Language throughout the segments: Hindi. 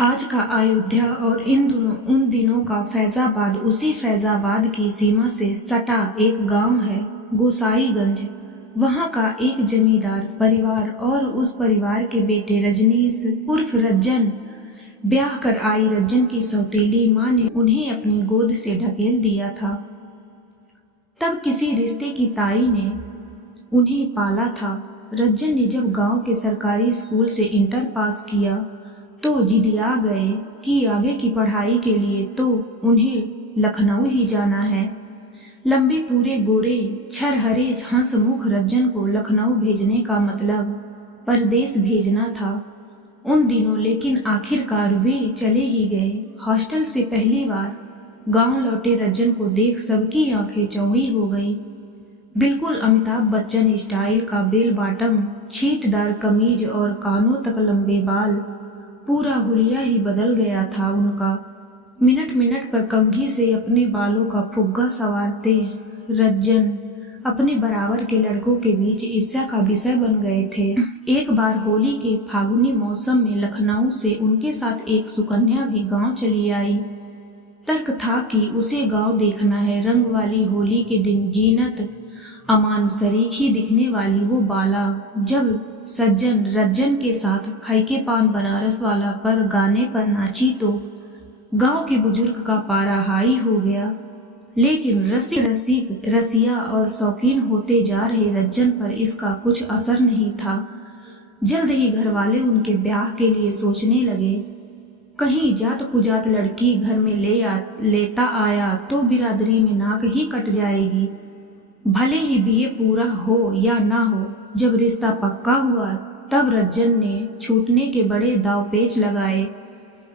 आज का अयोध्या और उन दिनों का फैजाबाद उसी फैजाबाद की सीमा से सटा एक गांव है, गोसाईगंज। वहां का एक जमींदार परिवार और उस परिवार के बेटे रजनीश उर्फ रज्जन। ब्याह कर आई रज्जन की सौतेली माँ ने उन्हें अपनी गोद से ढकेल दिया था। तब किसी रिश्ते की ताई ने उन्हें पाला था। रज्जन ने जब गांव के सरकारी स्कूल से इंटर पास किया तो जिदिया गए कि आगे की पढ़ाई के लिए तो उन्हें लखनऊ ही जाना है। लंबे पूरे गोरे छरहरे हंसमुख रज्जन को लखनऊ भेजने का मतलब परदेश भेजना था उन दिनों, लेकिन आखिरकार वे चले ही गए। हॉस्टल से पहली बार गांव लौटे रज्जन को देख सबकी आंखें चौड़ी हो गई। बिल्कुल अमिताभ बच्चन स्टाइल का बेल बॉटम, छींटदार कमीज और कानों तक लंबे बाल, पूरा हुलिया ही बदल गया था उनका। मिनट मिनट पर कंघी से अपने बालों का फुग्गा संवारते रज्जन अपने बराबर के लड़कों के बीच ईर्ष्या का विषय बन गए थे। एक बार होली के फागुनी मौसम में लखनऊ से उनके साथ एक सुकन्या भी गांव चली आई। तर्क था कि उसे गांव देखना है। रंग वाली होली के दिन जीनत अमान सरीखी दिखने वाली वो बाला जब सज्जन रज्जन के साथ खैके पान बनारस वाला पर गाने पर नाची तो गांव के बुजुर्ग का पारा हाई हो गया। लेकिन रसिक रसिया और शौकीन होते जा रहे रज्जन पर इसका कुछ असर नहीं था। जल्द ही घर वाले उनके ब्याह के लिए सोचने लगे। कहीं जात कुजात लड़की घर में लेता आया तो बिरादरी में नाक ही कट जाएगी, भले ही बीए पूरा हो या ना हो। जब रिश्ता पक्का हुआ तब रज्जन ने छूटने के बड़े दाव पेच लगाए,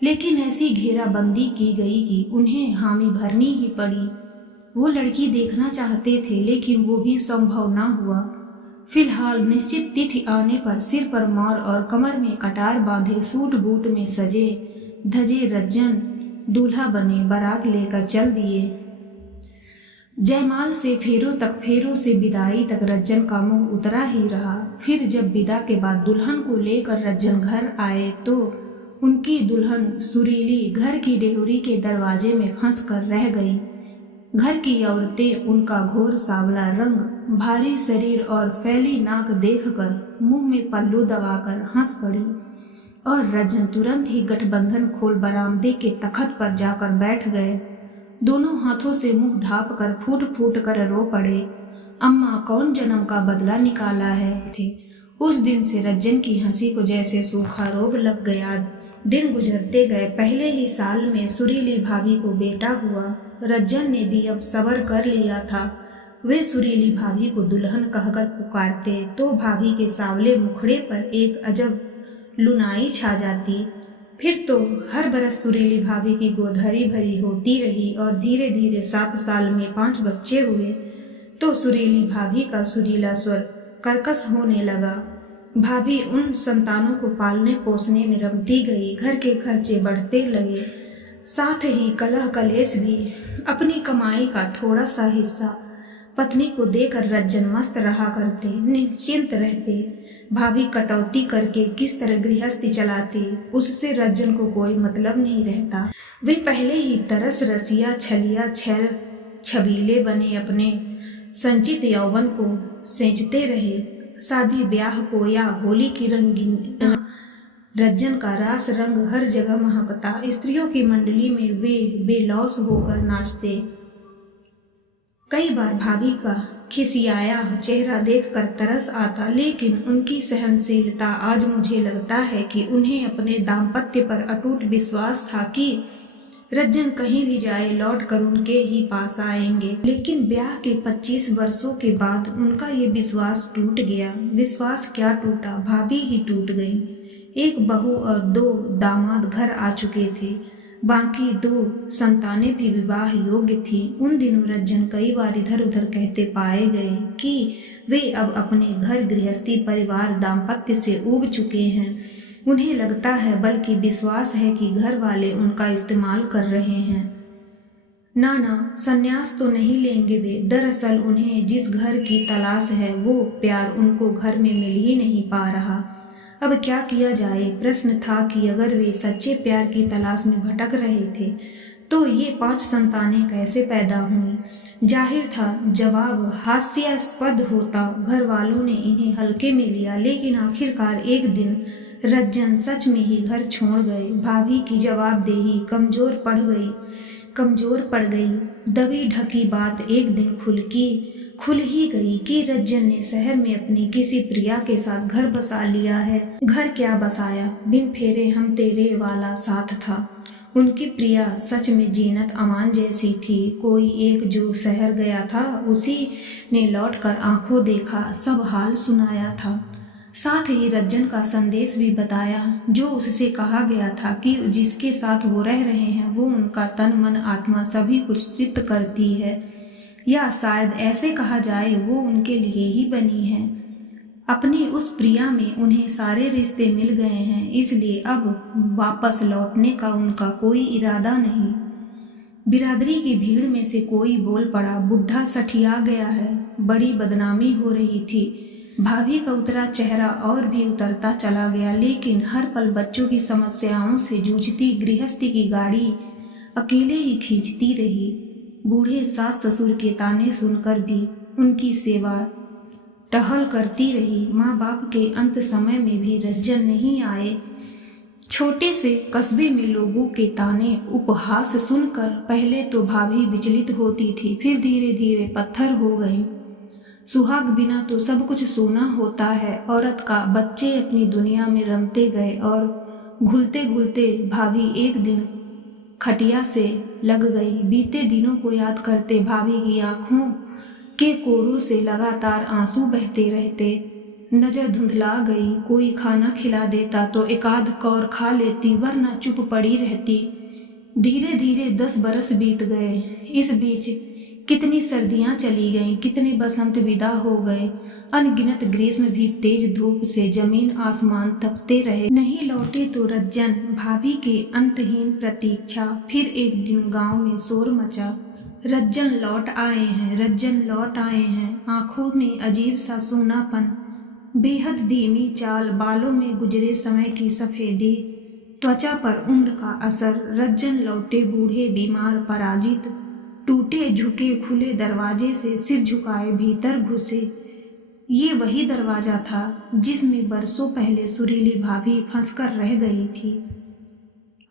लेकिन ऐसी घेराबंदी की गई कि उन्हें हामी भरनी ही पड़ी। वो लड़की देखना चाहते थे लेकिन वो भी संभव ना हुआ। फिलहाल निश्चित तिथि आने पर सिर पर मार और कमर में कटार बांधे सूट बूट में सजे धजे रज्जन दूल्हा बने बारात लेकर चल दिए। जयमाल से फेरों तक, फेरों से विदाई तक रज्जन का मुंह उतरा ही रहा। फिर जब विदा के बाद दुल्हन को लेकर रज्जन घर आए तो उनकी दुल्हन सुरीली घर की डेहरी के दरवाजे में फंस कर रह गई। घर की औरतें उनका घोर सांवला रंग, भारी शरीर और फैली नाक देखकर मुंह में पल्लू दबाकर हंस पड़ी और रज्जन तुरंत ही गठबंधन खोल बरामदे के तखत पर जाकर बैठ गए। दोनों हाथों से मुंह ढांप कर फूट फूट कर रो पड़े। अम्मा कौन जन्म का बदला निकाला है थे। उस दिन से रज्जन की हंसी को जैसे सूखा रोग लग गया। दिन गुजरते गए। पहले ही साल में सुरीली भाभी को बेटा हुआ। रज्जन ने भी अब सब्र कर लिया था। वे सुरीली भाभी को दुल्हन कहकर पुकारते तो भाभी के सांवले मुखड़े पर एक अजब लुनाई छा जाती। फिर तो हर बरस सुरीली भाभी की गोद हरी भरी होती रही और धीरे धीरे 7 साल में 5 बच्चे हुए तो सुरीली भाभी का सुरीला स्वर कर्कश होने लगा। भाभी उन संतानों को पालने पोसने में रमती गई। घर के खर्चे बढ़ते लगे, साथ ही कलह कलेश भी। अपनी कमाई का थोड़ा सा हिस्सा पत्नी को देकर रज्जन मस्त रहा करते, निश्चिंत रहते। भाभी कटौती करके किस तरह गृहस्थी चलाती उससे रज्जन को कोई मतलब नहीं रहता। वे पहले ही तरस रसिया छलिया छैल छबीले बने अपने संचित यौवन को सेंचते रहे। शादी ब्याह को या होली की रंगीन रज्जन का रास रंग हर जगह महकता। स्त्रियों की मंडली में वे बेलौस होकर नाचते। कई बार भाभी का खिसियाया चेहरा देखकर तरस आता, लेकिन उनकी सहनशीलता आज मुझे लगता है कि उन्हें अपने दाम्पत्य पर अटूट विश्वास था कि रज्जन कहीं भी जाए लौट कर उनके ही पास आएंगे। लेकिन ब्याह के 25 वर्षों के बाद उनका ये विश्वास टूट गया। विश्वास क्या टूटा, भाभी ही टूट गई। एक बहू और 2 दामाद घर आ चुके थे, बाकी 2 संतानें भी विवाह योग्य थी। उन दिनों रज्जन कई बार इधर उधर कहते पाए गए कि वे अब अपने घर गृहस्थी परिवार दाम्पत्य से ऊब चुके हैं। उन्हें लगता है, बल्कि विश्वास है कि घर वाले उनका इस्तेमाल कर रहे हैं। ना, संन्यास तो नहीं लेंगे वे। दरअसल उन्हें जिस घर की तलाश है वो प्यार उनको घर में मिल ही नहीं पा रहा। अब क्या किया जाए? प्रश्न था कि अगर वे सच्चे प्यार की तलाश में भटक रहे थे तो ये 5 संतानें कैसे पैदा हुईं? जाहिर था जवाब हास्यास्पद होता। घर वालों ने इन्हें हल्के में लिया, लेकिन आखिरकार एक दिन रज्जन सच में ही घर छोड़ गए। भाभी की जवाबदेही कमजोर पड़ गई। दबी ढकी बात एक दिन खुल ही गई कि रज्जन ने शहर में अपनी किसी प्रिया के साथ घर बसा लिया है। घर क्या बसाया, बिन फेरे हम तेरे वाला साथ था। उनकी प्रिया सच में जीनत अमान जैसी थी। कोई एक जो शहर गया था उसी ने लौटकर आंखों देखा, सब हाल सुनाया था। साथ ही रज्जन का संदेश भी बताया, जो उससे कहा गया था कि जिसके साथ वो रह रहे हैं वो उनका तन मन आत्मा सभी कुछ तृप्त करती है, या शायद ऐसे कहा जाए वो उनके लिए ही बनी है। अपनी उस प्रिया में उन्हें सारे रिश्ते मिल गए हैं, इसलिए अब वापस लौटने का उनका कोई इरादा नहीं। बिरादरी की भीड़ में से कोई बोल पड़ा, बुढ़ा सठिया गया है। बड़ी बदनामी हो रही थी। भाभी का उतरा चेहरा और भी उतरता चला गया, लेकिन हर पल बच्चों की समस्याओं से जूझती गृहस्थी की गाड़ी अकेले ही खींचती रही। बूढ़े सास ससुर के ताने सुनकर भी उनकी सेवा टहल करती रही। माँ बाप के अंत समय में भी रज्जन नहीं आए। छोटे से कस्बे में लोगों के ताने उपहास सुनकर पहले तो भाभी विचलित होती थी, फिर धीरे धीरे पत्थर हो गई। सुहाग बिना तो सब कुछ सोना होता है। औरत का बच्चे अपनी दुनिया में रमते गए और घुलते घुलते भाभी एक दिन खटिया से लग गई। बीते दिनों को याद करते भाभी की आंखों के कोरों से लगातार आंसू बहते रहते। नजर धुंधला गई। कोई खाना खिला देता तो एकाध कौर खा लेती, वरना चुप पड़ी रहती। धीरे धीरे 10 बरस बीत गए। इस बीच कितनी सर्दियां चली गईं, कितने बसंत विदा हो गए। अनगिनत ग्रीष्म भी तेज धूप से जमीन आसमान तपते रहे। नहीं लौटे तो रज्जन। भाभी की अंतहीन प्रतीक्षा। फिर एक दिन गांव में शोर मचा, रज्जन लौट आए हैं, रज्जन लौट आए हैं। आंखों में अजीब सा सूनापन, बेहद धीमी चाल, बालों में गुजरे समय की सफेदी, त्वचा पर उम्र का असर। रज्जन लौटे, बूढ़े, बीमार, पराजित, टूटे झुके खुले दरवाजे से सिर झुकाए भीतर घुसे। ये वही दरवाजा था जिसमें बरसों पहले सुरीली भाभी फंसकर रह गई थी।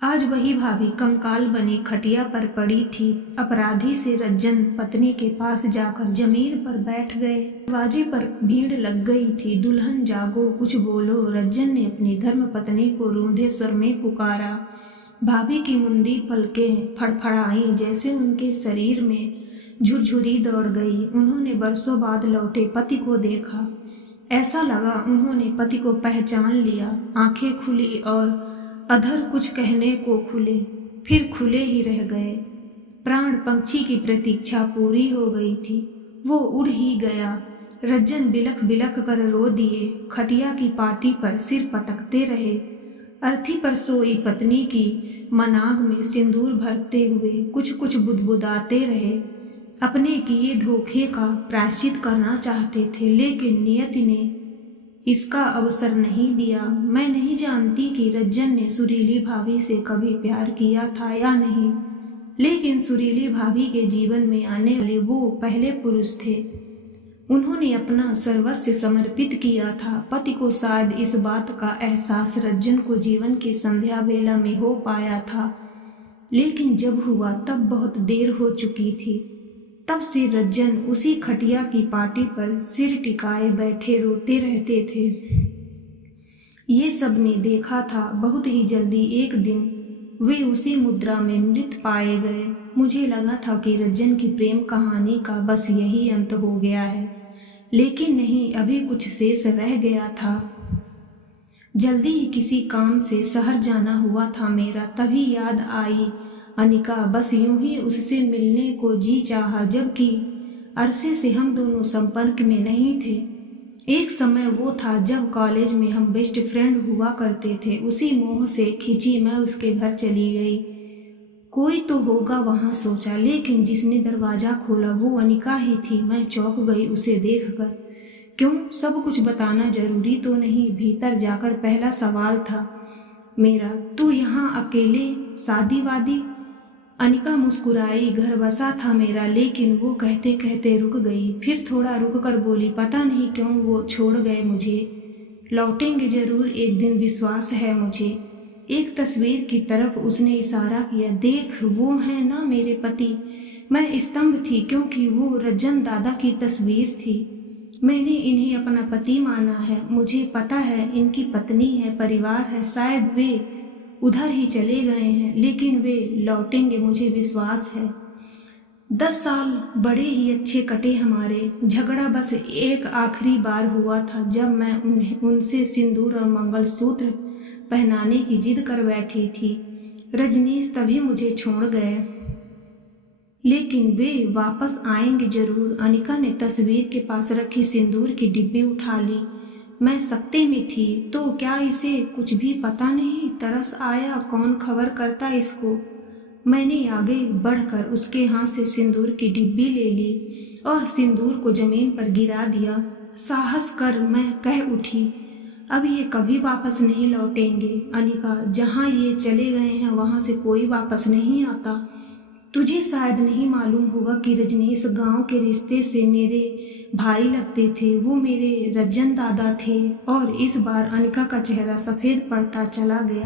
आज वही भाभी कंकाल बनी खटिया पर पड़ी थी। अपराधी से रज्जन पत्नी के पास जाकर जमीन पर बैठ गए। दरवाजे पर भीड़ लग गई थी। दुल्हन जागो, कुछ बोलो। रज्जन ने अपनी धर्म पत्नी को रूंधे स्वर में पुकारा। भाभी की मुंदी पलकें फड़फड़ाईं, जैसे उनके शरीर में झुरझुरी दौड़ गई। उन्होंने बरसों बाद लौटे पति को देखा। ऐसा लगा उन्होंने पति को पहचान लिया। आंखें खुली और अधर कुछ कहने को खुले, फिर खुले ही रह गए। प्राण पक्षी की प्रतीक्षा पूरी हो गई थी। वो उड़ ही गया। रज्जन बिलख बिलख कर रो दिए। खटिया की पाटी पर सिर पटकते रहे। अर्थी पर सोई पत्नी की मनाग में सिंदूर भरते हुए कुछ कुछ बुदबुदाते रहे। अपने किए धोखे का प्रायश्चित करना चाहते थे, लेकिन नियति ने इसका अवसर नहीं दिया। मैं नहीं जानती कि रज्जन ने सुरीली भाभी से कभी प्यार किया था या नहीं, लेकिन सुरीली भाभी के जीवन में आने वाले वो पहले पुरुष थे। उन्होंने अपना सर्वस्व समर्पित किया था। पति को शायद इस बात का एहसास रज्जन को जीवन की संध्या वेला में हो पाया था, लेकिन जब हुआ तब बहुत देर हो चुकी थी। तब से रज्जन उसी खटिया की पाटी पर सिर टिकाए बैठे रोते रहते थे। ये सब ने देखा था। बहुत ही जल्दी एक दिन वे उसी मुद्रा में मृत पाए गए। मुझे लगा था कि रज्जन की प्रेम कहानी का बस यही अंत हो गया है, लेकिन नहीं, अभी कुछ शेष रह गया था। जल्दी ही किसी काम से शहर जाना हुआ था मेरा। तभी याद आई अनिका। बस यूं ही उससे मिलने को जी चाहा, जबकि अरसे से हम दोनों संपर्क में नहीं थे। एक समय वो था जब कॉलेज में हम बेस्ट फ्रेंड हुआ करते थे। उसी मोह से खिंची मैं उसके घर चली गई। कोई तो होगा वहां सोचा, लेकिन जिसने दरवाजा खोला वो अनिका ही थी। मैं चौंक गई उसे देखकर। क्यों, सब कुछ बताना जरूरी तो नहीं, भीतर जाकर पहला सवाल था मेरा। तू यहाँ अकेले, शादी वादी? अनिका मुस्कुराई। घर बसा था मेरा, लेकिन वो कहते कहते रुक गई। फिर थोड़ा रुक कर बोली, पता नहीं क्यों वो छोड़ गए मुझे। लौटेंगे जरूर एक दिन, विश्वास है मुझे। एक तस्वीर की तरफ उसने इशारा किया। देख, वो है ना मेरे पति। मैं स्तंभ थी, क्योंकि वो रज्जन दादा की तस्वीर थी। मैंने इन्हें अपना पति माना है। मुझे पता है इनकी पत्नी है, परिवार है। शायद वे उधर ही चले गए हैं, लेकिन वे लौटेंगे, मुझे विश्वास है। 10 साल बड़े ही अच्छे कटे हमारे। झगड़ा बस एक आखिरी बार हुआ था, जब मैं उनसे सिंदूर और मंगलसूत्र पहनाने की जिद कर बैठी थी। रजनीश तभी मुझे छोड़ गए, लेकिन वे वापस आएंगे जरूर। अनिका ने तस्वीर के पास रखी सिंदूर की डिब्बी उठा ली। मैं सकते में थी, तो क्या इसे कुछ भी पता नहीं? तरस आया, कौन खबर करता इसको। मैंने आगे बढ़कर उसके हाथ से सिंदूर की डिब्बी ले ली और सिंदूर को जमीन पर गिरा दिया। साहस कर, मैं कह उठी, अब ये कभी वापस नहीं लौटेंगे अनिका। जहाँ ये चले गए हैं वहाँ से कोई वापस नहीं आता। तुझे शायद नहीं मालूम होगा कि रजनीश गांव के रिश्ते से मेरे भाई लगते थे। वो मेरे रज्जन दादा थे। और इस बार अनिका का चेहरा सफ़ेद पड़ता चला गया।